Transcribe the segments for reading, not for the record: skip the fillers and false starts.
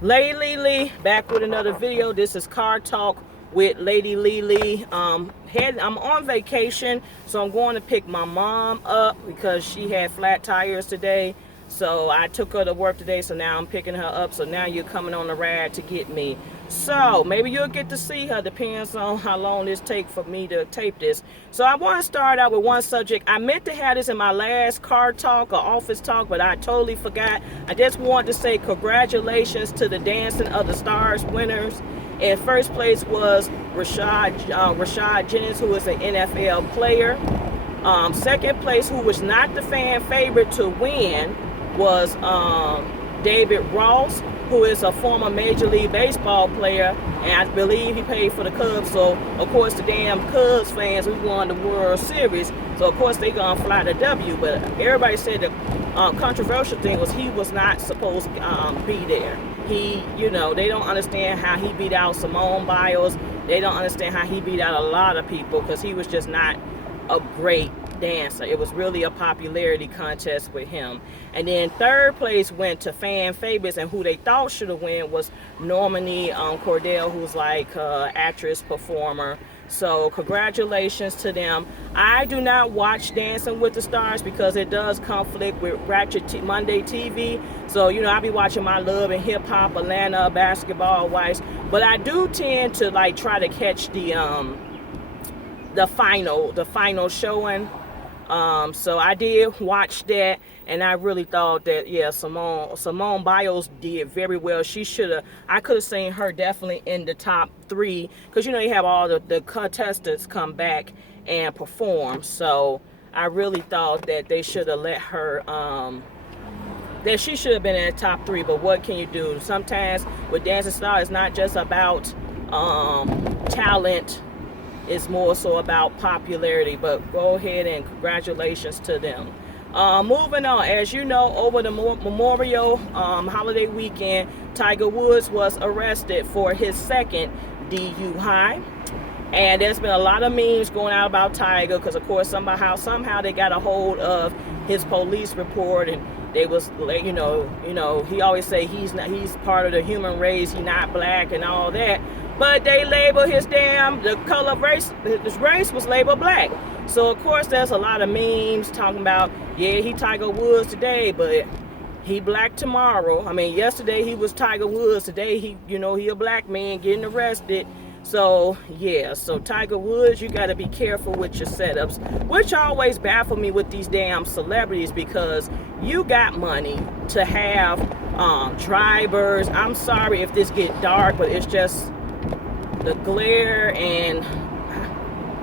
Lady LeLe back with another video. This is Car Talk with Lady LeLe. I'm on vacation, so I'm going to pick my mom up because she had flat tires today. So I took her to work today, so now I'm picking her up. So now you're coming on the ride to get me. So maybe you'll get to see her, depends on how long this takes for me to tape this. So I want to start out with one subject. I meant to have this in my last car talk or office talk, but I totally forgot. I just want to say congratulations to the Dancing of the Stars winners. In first place was Rashad Jennings, who is an NFL player. Second place, who was not the fan favorite to win, was David Ross, who is a former Major League Baseball player, and I believe he played for the Cubs. So, of course, the damn Cubs fans, we won the World Series, so of course they gonna fly the W. But everybody said the controversial thing was he was not supposed to be there. They don't understand how he beat out Simone Biles. They don't understand how he beat out a lot of people because he was just not a great dancer. It was really a popularity contest with him. And then third place went to fan favorites, and who they thought should have won was Normani Cordell, who's like actress, performer. So congratulations to them. I do not watch Dancing with the Stars because it does conflict with Ratchet Monday TV. So, I'll be watching my Love and Hip Hop, Atlanta, Basketball Wives. But I do tend to try to catch the final showing. So I did watch that, and I really thought that, yeah, Simone Biles did very well. I could have seen her definitely in the top 3, because you have all the contestants come back and perform. So I really thought that they should have let her that she should have been in the top 3. But what can you do? Sometimes with Dancing Star, it's not just about talent. It's more so about popularity. But go ahead and congratulations to them. Moving on, as you know, over the Memorial holiday weekend, Tiger Woods was arrested for his second DUI. And there's been a lot of memes going out about Tiger because, of course, somehow they got a hold of his police report, and they was, he always say he's part of the human race, he's not black and all that. But they labeled the color of his race was labeled black. So, of course, there's a lot of memes talking about, yeah, he Tiger Woods today, but he black tomorrow. I mean, yesterday he was Tiger Woods. Today he a black man getting arrested. So, yeah, so Tiger Woods, you got to be careful with your setups, which always baffle me with these damn celebrities, because you got money to have drivers. I'm sorry if this get dark, but it's just the glare and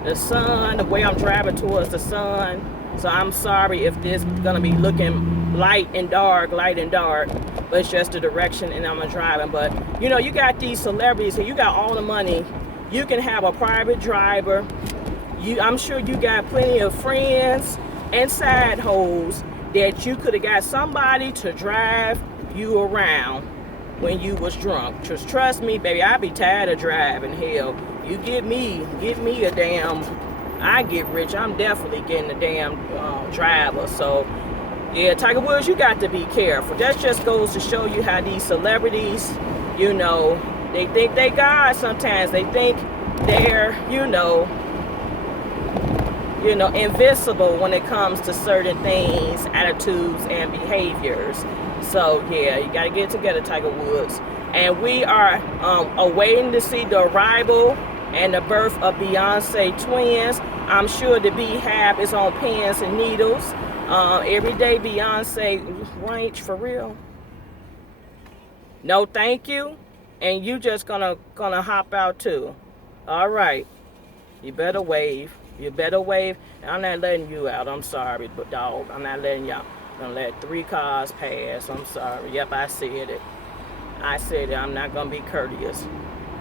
the sun, the way I'm driving towards the sun. So I'm sorry if this is gonna be looking light and dark, but it's just the direction and I'm driving. But you got these celebrities and you got all the money. You can have a private driver. I'm sure you got plenty of friends and side hoes that you could have got somebody to drive you around when you was drunk. Just trust me, baby, I be tired of driving. Hell, you give me a damn, I get rich, I'm definitely getting a damn driver. So yeah, Tiger Woods, you got to be careful. That just goes to show you how these celebrities, they think they God sometimes. They think they're, invincible when it comes to certain things, attitudes, and behaviors. So yeah, you gotta get it together, Tiger Woods. And we are awaiting to see the arrival and the birth of Beyonce twins. I'm sure the Beehive is on pins and needles. Every day Beyonce range for real. No, thank you. And you just gonna hop out too. All right. You better wave. I'm not letting you out. I'm sorry, but dog, I'm not letting y'all. I'm gonna let 3 cars pass. I'm sorry. Yep, I said it. I'm not gonna be courteous.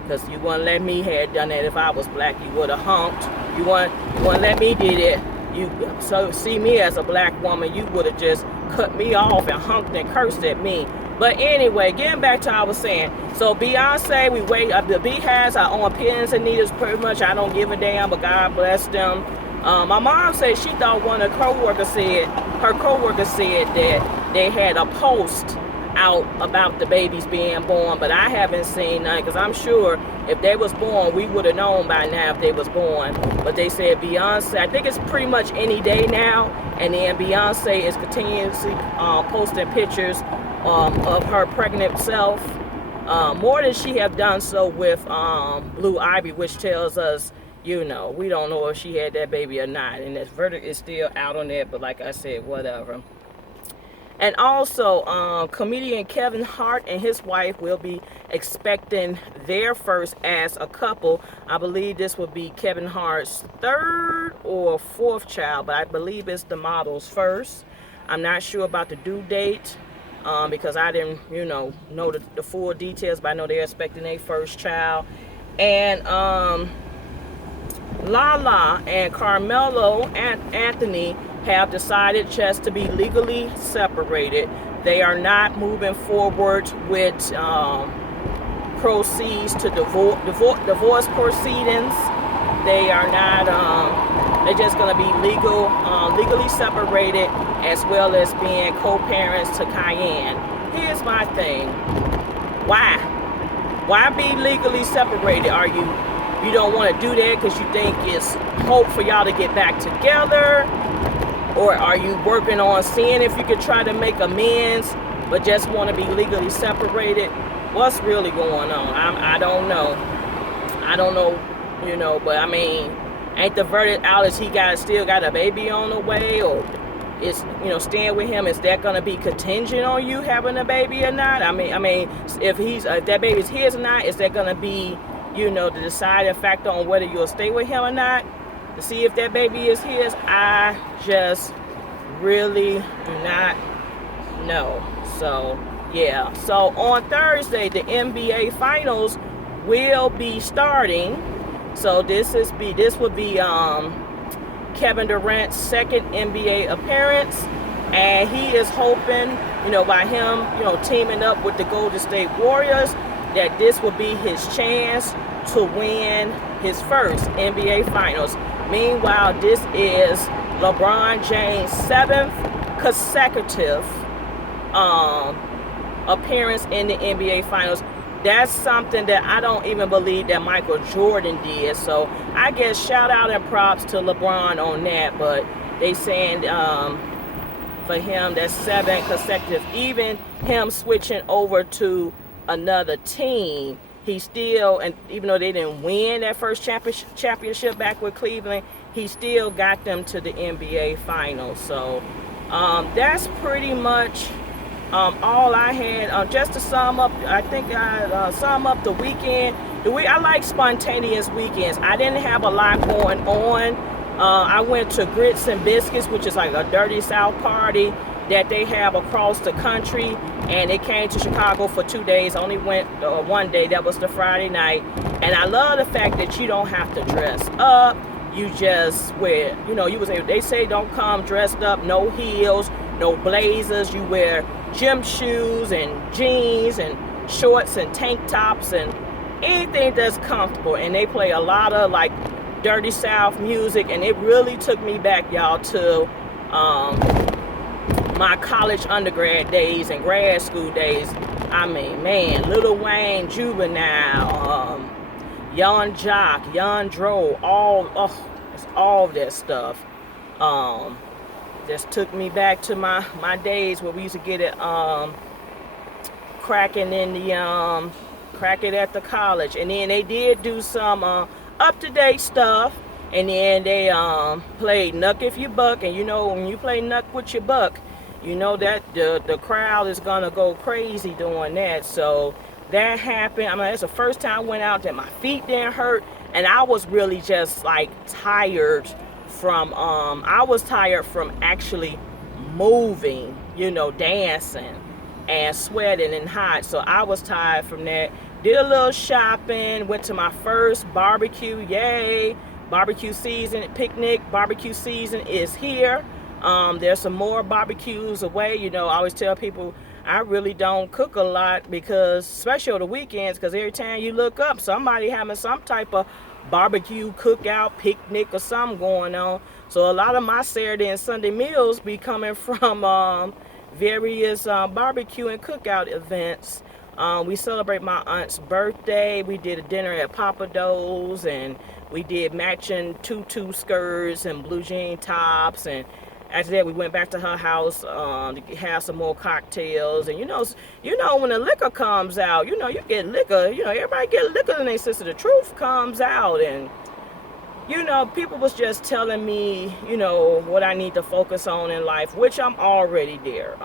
Because you wouldn't let me have done that. If I was black, you would have honked. You wouldn't let me do that. So see me as a black woman, you would have just cut me off and honked and cursed at me. But anyway, getting back to what I was saying. So Beyonce, we wait. The Beehives are on pins and needles pretty much. I don't give a damn, but God bless them. My mom said she thought her coworker said that they had a post out about the babies being born, but I haven't seen none, because I'm sure if they was born, we would have known by now if they was born. But they said Beyonce, I think it's pretty much any day now, and then Beyonce is continuously posting pictures of her pregnant self, more than she have done so with Blue Ivy, which tells us, we don't know if she had that baby or not, and this verdict is still out on that, but like I said, whatever. And also, comedian Kevin Hart and his wife will be expecting their first as a couple. I believe this will be Kevin Hart's third or fourth child, but I believe it's the model's first. I'm not sure about the due date because I didn't, know the full details, but I know they're expecting their first child. And Lala and Carmelo and Anthony have decided just to be legally separated. They are not moving forward with proceeds to divorce proceedings. They are not. They're just going to be legally separated, as well as being co-parents to Cayenne. Here's my thing: why? Why be legally separated? Are you don't want to do that because you think it's hope for y'all to get back together? Or are you working on seeing if you could try to make amends, but just want to be legally separated? What's really going on? I don't know. I don't know, but I mean, ain't the verdict out as he still got a baby on the way? Or is, staying with him, is that going to be contingent on you having a baby or not? I mean, if that baby's his or not, is that going to be, the deciding factor on whether you'll stay with him or not? To see if that baby is his? I just really do not know. So, yeah. So, on Thursday, the NBA Finals will be starting. So, this would be Kevin Durant's second NBA appearance. And he is hoping, by him, teaming up with the Golden State Warriors, that this will be his chance to win his first NBA Finals. Meanwhile, this is LeBron James' 7th consecutive appearance in the NBA Finals. That's something that I don't even believe that Michael Jordan did. So I guess shout out and props to LeBron on that. But they saying for him, that's 7 consecutive. Even him switching over to another team, he still, and even though they didn't win that first championship back with Cleveland, he still got them to the NBA Finals. So that's pretty much all I had. Just to sum up, I think I sum up the weekend. I like spontaneous weekends. I didn't have a lot going on. I went to Grits and Biscuits, which is like a Dirty South party that they have across the country, and it came to Chicago for 2 days. Only went one day, that was the Friday night. And I love the fact that you don't have to dress up. You just wear, they say don't come dressed up, no heels, no blazers. You wear gym shoes and jeans and shorts and tank tops and anything that's comfortable. And they play a lot of like Dirty South music, and it really took me back, y'all, to my college undergrad days and grad school days. I mean, man, Lil Wayne, Juvenile, Young Jock, Young Dro, all of that stuff. Just took me back to my days where we used to get it cracking at the college. And then they did do some up-to-date stuff. And then they played Knuck If You Buck. And when you play Knuck with your buck, that the crowd is gonna go crazy doing that. So that happened. I mean, that's the first time I went out that my feet didn't hurt, and I was really just like tired from actually moving, dancing and sweating and hot. So I was tired from that. Did a little shopping, went to my first barbecue. Yay! Barbecue season, picnic barbecue season is here. There's some more barbecues away. I always tell people I really don't cook a lot, because especially on the weekends, because every time you look up, somebody having some type of barbecue, cookout, picnic, or something going on. So a lot of my Saturday and Sunday meals be coming from various barbecue and cookout events. We celebrate my aunt's birthday. We did a dinner at Papa Do's, and we did matching tutu skirts and blue jean tops. And after that, we went back to her house to have some more cocktails. And you know, when the liquor comes out, you get liquor. Everybody get liquor in their sister. The truth comes out, and people was just telling me, what I need to focus on in life, which I'm already there.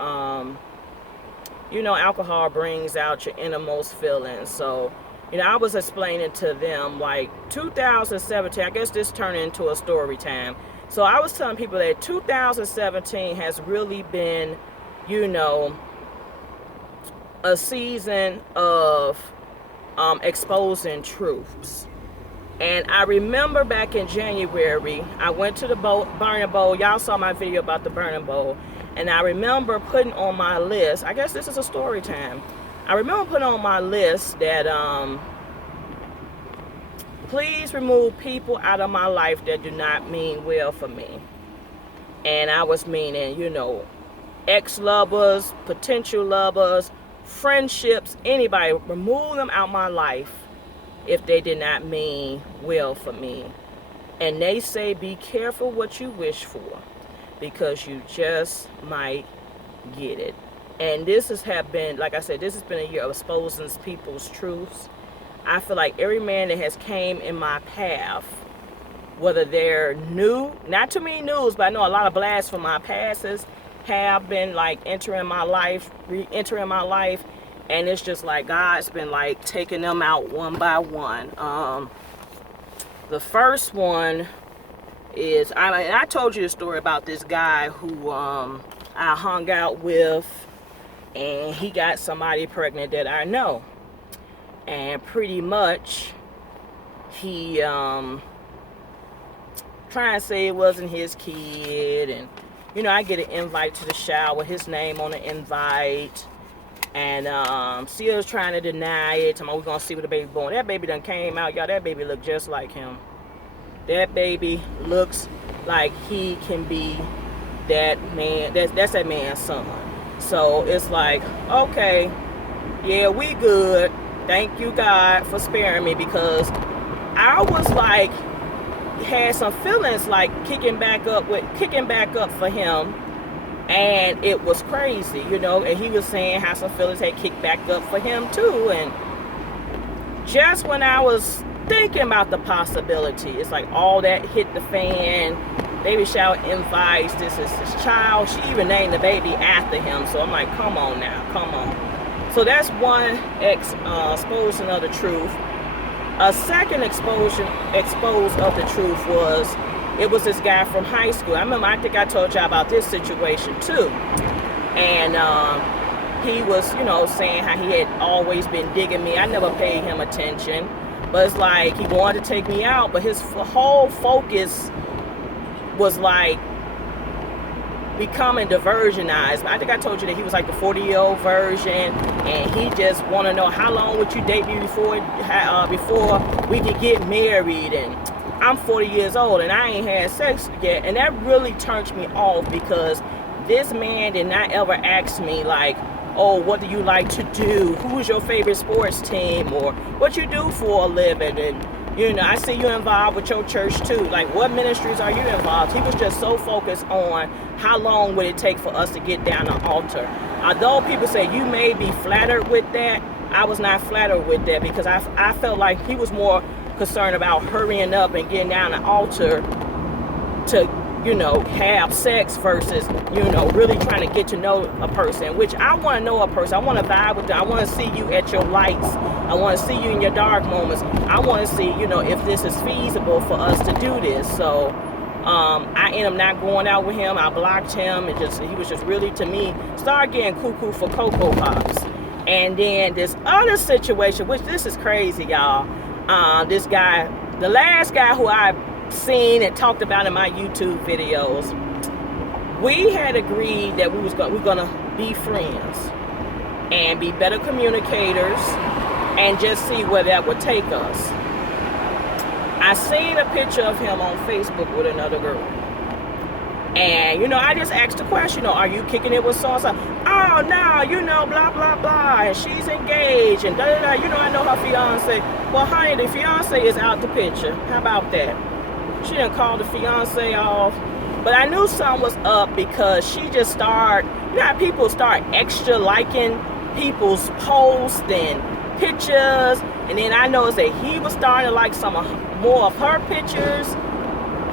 Alcohol brings out your innermost feelings. So, I was explaining to them, like, 2017, I guess this turned into a story time. So I was telling people that 2017 has really been, a season of exposing truths. And I remember back in January, I went to the burning bowl. Y'all saw my video about the burning bowl. And I remember putting on my list, I guess this is a story time. I remember putting on my list that please remove people out of my life that do not mean well for me. And I was meaning, ex-lovers, potential lovers, friendships, anybody. Remove them out of my life if they did not mean well for me. And they say, be careful what you wish for, because you just might get it. And this has been, like I said, this has been a year of exposing people's truths. I feel like every man that has came in my path, whether they're new, not too many news, but I know a lot of blasts from my pasts have been like entering my life, re-entering my life. And it's just like God's been like taking them out one by one. The first one is, I told you the story about this guy who I hung out with, and he got somebody pregnant that I know. And pretty much he trying to say it wasn't his kid. And I get an invite to the shower, his name on the invite. And Sia's trying to deny it. We're gonna see what the baby born. That baby done came out, y'all. That baby look just like him. That baby looks like he can be that man. That's that man's son. So it's like, okay, yeah, we good. Thank you, God, for sparing me, because I was like, had some feelings like kicking back up for him. And it was crazy, and he was saying how some feelings had kicked back up for him too. And just when I was thinking about the possibility, it's like all that hit the fan. Baby shower invites, this is his child. She even named the baby after him. So I'm like, come on now, come on. So that's one exposing of the truth. A second exposed of the truth was, it was this guy from high school. I think I told y'all about this situation too. And he was, saying how he had always been digging me. I never paid him attention. But it's like he wanted to take me out, but his whole focus was like becoming diversionized. I think I told you that he was like the 40-year-old version, and he just want to know, how long would you date me before we could get married? And I'm 40 years old and I ain't had sex yet. And that really turned me off, because this man did not ever ask me like, oh, what do you like to do? Who's your favorite sports team? Or what you do for a living? And I see you involved with your church too. Like, what ministries are you involved? He was just so focused on how long would it take for us to get down the altar. Although people say you may be flattered with that, I was not flattered with that, because I felt like he was more concerned about hurrying up and getting down the altar to, have sex versus, really trying to get to know a person, which I want to know a person. I want to vibe with them. I want to see you at your lights. I want to see you in your dark moments. I want to see, if this is feasible for us to do this. So I ended up not going out with him. I blocked him. He was just really, to me, started getting cuckoo for Cocoa Pops. And then this other situation, which this is crazy, y'all. This guy, the last guy who I seen and talked about in my YouTube videos, we had agreed that we're gonna be friends and be better communicators and just see where that would take us. I seen a picture of him on Facebook with another girl. And, you know, I just asked the question, you know, are you kicking it with so-and-so? Oh, no, you know, blah, blah, blah. And she's engaged and da-da-da. You know, I know her fiance. Well, honey, the fiance is out the picture. How about that? She didn't call the fiance off. But I knew something was up because she just started, you know how people start extra liking people's posts and pictures. And then I noticed that he was starting to like some more of her pictures.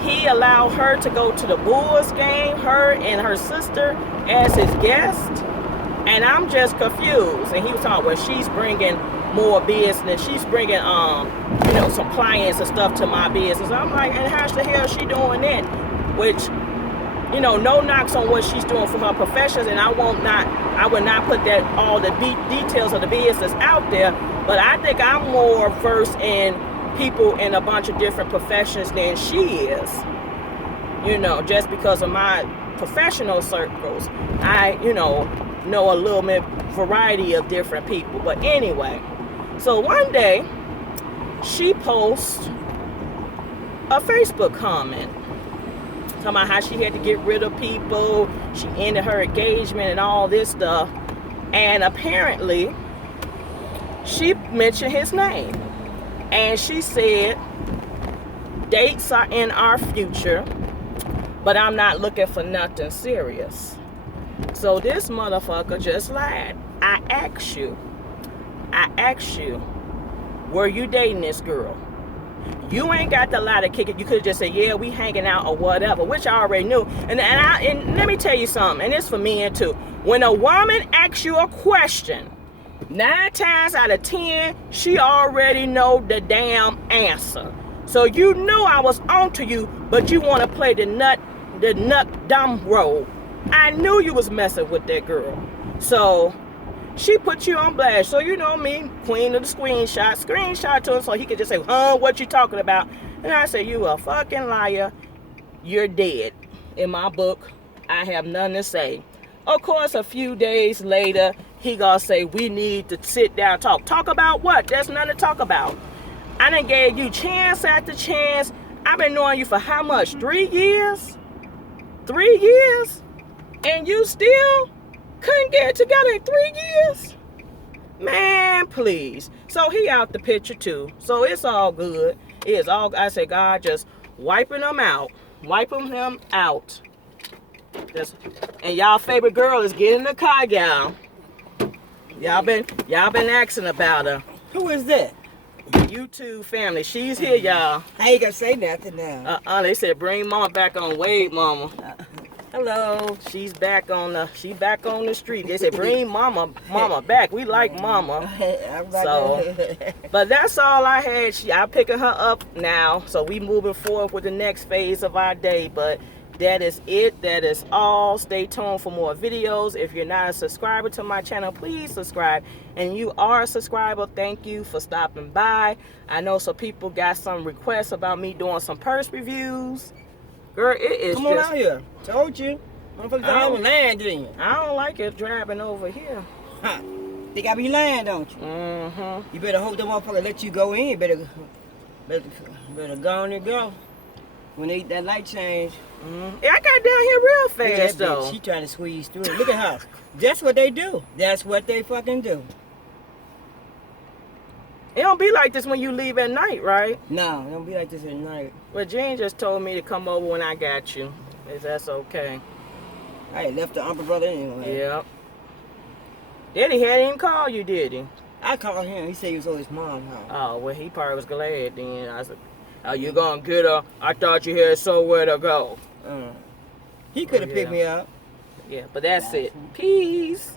He allowed her to go to the Bulls game, her and her sister as his guest. And I'm just confused. And he was talking, well, she's bringing more business. She's bringing, you know, some clients and stuff to my business. I'm like, and how the hell is she doing that? Which, you know, no knocks on what she's doing for her professions. And I would not put that all the details of the business out there. But I think I'm more versed in people in a bunch of different professions than she is, you know, just because of my professional circles. I, you know a little bit variety of different people. But anyway, so one day she posts a Facebook comment talking about how she had to get rid of people, she ended her engagement and all this stuff. And apparently she mentioned his name. And she said, dates are in our future, but I'm not looking for nothing serious. So this motherfucker just lied. I asked you, were you dating this girl? You ain't got to lie to kick it. You could have just said, yeah, we hanging out or whatever, which I already knew. And let me tell you something, and it's for men too. When a woman asks you a question, 9 times out of 10, she already know the damn answer. So you knew I was onto you, but you want to play the nut dumb role. I knew you was messing with that girl. So she put you on blast. So you know me, queen of the screenshot to him so he could just say, what you talking about? And I said, you a fucking liar. You're dead. In my book, I have nothing to say. Of course, a few days later, he gonna say, we need to sit down and talk. Talk about what? There's nothing to talk about. I done gave you chance after chance. I've been knowing you for how much? 3 years? 3 years? And you still couldn't get it together in 3 years? Man, please. So he out the picture too. So it's all good. It's all, I say, God just wiping him out. Wiping him out. And y'all favorite girl is getting the car, y'all. Y'all been asking about her. Who is that? YouTube family. She's here, y'all. I ain't gonna say nothing now. They said bring mama back on Wade, mama. Hello. She's back on the street. They said bring mama back. We like mama. So, but that's all I had. I'm picking her up now. So we moving forward with the next phase of our day. But that is it. That is all. Stay tuned for more videos. If you're not a subscriber to my channel, please subscribe. And you are a subscriber, thank you for stopping by. I know some people got some requests about me doing some purse reviews. Girl, it is Come on out here. Told you. Motherfuckers don't land, didn't you? I don't like it driving over here. Huh. They gotta be lying, don't you? Mm-hmm. You better hope the motherfucker let you go in. Better go on and go. When they that light change. Yeah, I got down here real fast though. She trying to squeeze through. Look at her. That's what they do. That's what they fucking do. It don't be like this when you leave at night, right? No, it don't be like this at night. Well, Jane just told me to come over when I got you. If that's okay. I had left the uncle brother anyway. Yep. Daddy hadn't even called you, did he? I called him. He said he was on his mom's house. Oh, well, he probably was glad then. I said, oh, you gonna get her? I thought you had somewhere to go. He could have picked me up. Yeah, but that's it. Peace.